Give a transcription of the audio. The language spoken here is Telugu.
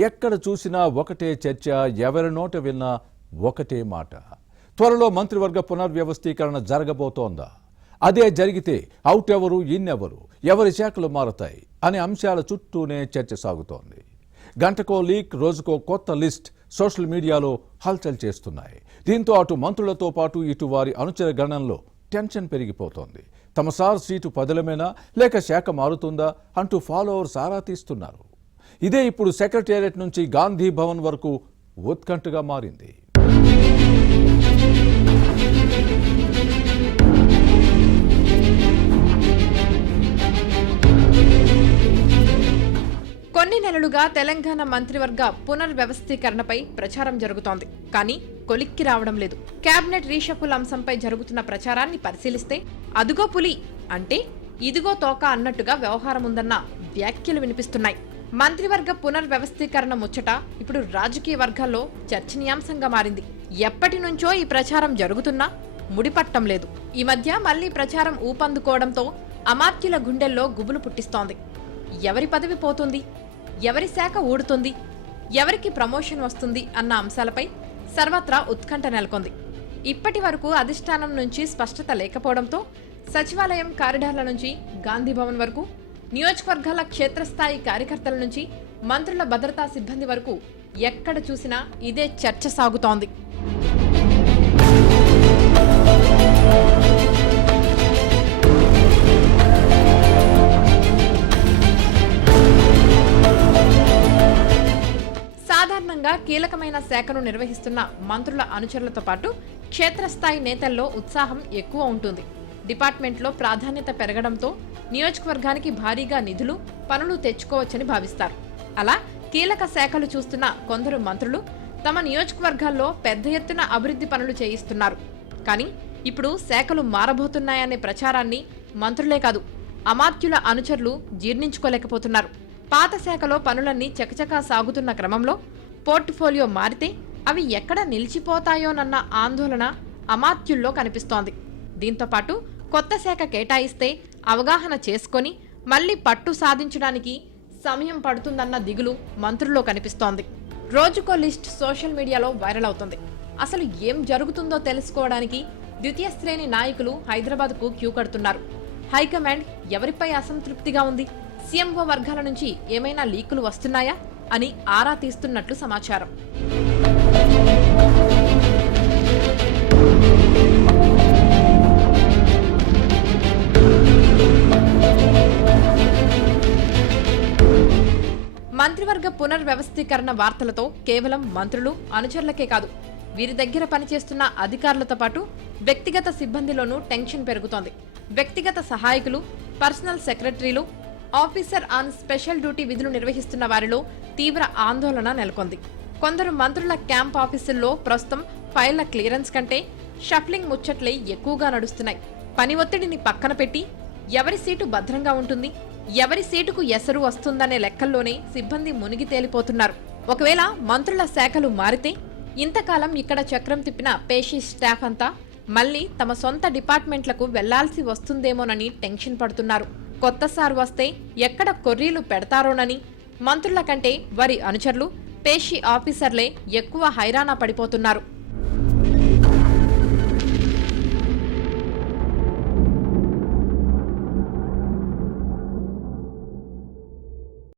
ఎక్కడ చూసినా ఒకటే చర్చ, ఎవరి నోట విన్నా ఒకటే మాట. త్వరలో మంత్రివర్గ పునర్వ్యవస్థీకరణ జరగబోతోందా? అదే జరిగితే అవుట్ ఎవరు, ఇన్నెవరు, ఎవరి శాఖలు మారతాయి అనే అంశాల చుట్టూనే చర్చ సాగుతోంది. గంటకో లీక్, రోజుకో కొత్త లిస్ట్ సోషల్ మీడియాలో హల్చల్ చేస్తున్నాయి. దీంతో అటు మంత్రులతో పాటు ఇటు వారి అనుచర గణంలో టెన్షన్ పెరిగిపోతోంది. తమ సార్ సీటు పదలమేనా లేక శాఖ మారుతుందా అంటూ ఫాలోవర్స్ ఆరా తీస్తున్నారు. ఇదే ఇప్పుడు సెక్రటేరియట్ నుంచి గాంధీ భవన్ వరకు ఉత్కంఠగా మారింది. కొన్ని నెలలుగా తెలంగాణ మంత్రివర్గ పునర్వ్యవస్థీకరణపై ప్రచారం జరుగుతోంది. కానీ కొలిక్కి రావడం లేదు. కేబినెట్ రీషఫుల్ అంశంపై జరుగుతున్న ప్రచారాన్ని పరిశీలిస్తే అదుగో పులి అంటే ఇదిగో తోక అన్నట్టుగా వ్యవహారం ఉందన్న వ్యాఖ్యలు వినిపిస్తున్నాయి. మంత్రివర్గ పునర్వ్యవస్థీకరణ ముచ్చట ఇప్పుడు రాజకీయ వర్గాల్లో చర్చనీయాంశంగా మారింది. ఎప్పటి నుంచో ఈ ప్రచారం జరుగుతున్నా ముడిపట్టం లేదు. ఈ మధ్య మళ్లీ ప్రచారం ఊపందుకోవడంతో అమాత్యుల గుండెల్లో గుబులు పుట్టిస్తోంది. ఎవరి పదవి పోతుంది, ఎవరి శాఖ ఊడుతుంది, ఎవరికి ప్రమోషన్ వస్తుంది అన్న అంశాలపై సర్వత్రా ఉత్కంఠ నెలకొంది. ఇప్పటి వరకు అధిష్టానం నుంచి స్పష్టత లేకపోవడంతో సచివాలయం కారిడార్ల నుంచి గాంధీ భవన్ వరకు, నియోజకవర్గాల క్షేత్రస్థాయి కార్యకర్తల నుంచి మంత్రుల భద్రతా సిబ్బంది వరకు ఎక్కడ చూసినా ఇదే చర్చ సాగుతోంది. సాధారణంగా కీలకమైన శాఖను నిర్వహిస్తున్న మంత్రుల అనుచరులతో పాటు క్షేత్రస్థాయి నేతల్లో ఉత్సాహం ఎక్కువ ఉంటుంది. డిపార్ట్మెంట్లో ప్రాధాన్యత పెరగడంతో నియోజకవర్గానికి భారీగా నిధులు, పనులు తెచ్చుకోవచ్చని భావిస్తారు. అలా కీలక శాఖలు చూస్తున్న కొందరు మంత్రులు తమ నియోజకవర్గాల్లో పెద్ద ఎత్తున అభివృద్ధి పనులు చేయిస్తున్నారు. కానీ ఇప్పుడు శాఖలు మారబోతున్నాయనే ప్రచారాన్ని మంత్రులే కాదు, అమాత్యుల అనుచరులు జీర్ణించుకోలేకపోతున్నారు. పాత శాఖలో పనులన్నీ చకచకా సాగుతున్న క్రమంలో పోర్ట్ఫోలియో మారితే అవి ఎక్కడ నిలిచిపోతాయోనన్న ఆందోళన అమాత్యుల్లో కనిపిస్తోంది. దీంతోపాటు కొత్త శాఖ కేటాయిస్తే అవగాహన చేసుకొని మళ్లీ పట్టు సాధించడానికి సమయం పడుతుందన్న దిగులు మంత్రుల్లో కనిపిస్తోంది. రోజుకో లిస్ట్ సోషల్ మీడియాలో వైరల్ అవుతుంది. అసలు ఏం జరుగుతుందో తెలుసుకోవడానికి ద్వితీయ శ్రేణి నాయకులు హైదరాబాద్కు క్యూ కడుతున్నారు. హైకమాండ్ ఎవరిపై అసంతృప్తిగా ఉంది, సీఎంఓ వర్గాల నుంచి ఏమైనా లీకులు వస్తున్నాయా అని ఆరా తీస్తున్నట్లు సమాచారం. మంత్రివర్గ పునర్వ్యవస్థీకరణ వార్తలతో కేవలం మంత్రులు, అనుచరులకే కాదు, వీరి దగ్గర పనిచేస్తున్న అధికారులతో పాటు వ్యక్తిగత సిబ్బందిలోనూ టెన్షన్ పెరుగుతోంది. వ్యక్తిగత సహాయకులు, పర్సనల్ సెక్రటరీలు, ఆఫీసర్ ఆన్ స్పెషల్ డ్యూటీ విధులు నిర్వహిస్తున్న వారిలో తీవ్ర ఆందోళన నెలకొంది. కొందరు మంత్రుల క్యాంప్ ఆఫీసుల్లో ప్రస్తుతం ఫైళ్ల క్లియరెన్స్ కంటే షఫ్లింగ్ ముచ్చట్లే ఎక్కువగా నడుస్తున్నాయి. పని ఒత్తిడిని పక్కన పెట్టి ఎవరి సీటు భద్రంగా ఉంటుంది, ఎవరి సీటుకు ఎసరు వస్తుందనే లెక్కల్లోనే సిబ్బంది మునిగి తేలిపోతున్నారు. ఒకవేళ మంత్రుల శాఖలు మారితే ఇంతకాలం ఇక్కడ చక్రం తిప్పిన పేషీ స్టాఫ్ అంతా మళ్లీ తమ సొంత డిపార్ట్మెంట్లకు వెళ్లాల్సి వస్తుందేమోనని టెన్షన్ పడుతున్నారు. కొత్త సార్ వస్తే ఎక్కడ కొర్రీలు పెడతారోనని మంత్రుల కంటే వారి అనుచరులు, పేషీ ఆఫీసర్లే ఎక్కువ హైరాణ పడిపోతున్నారు.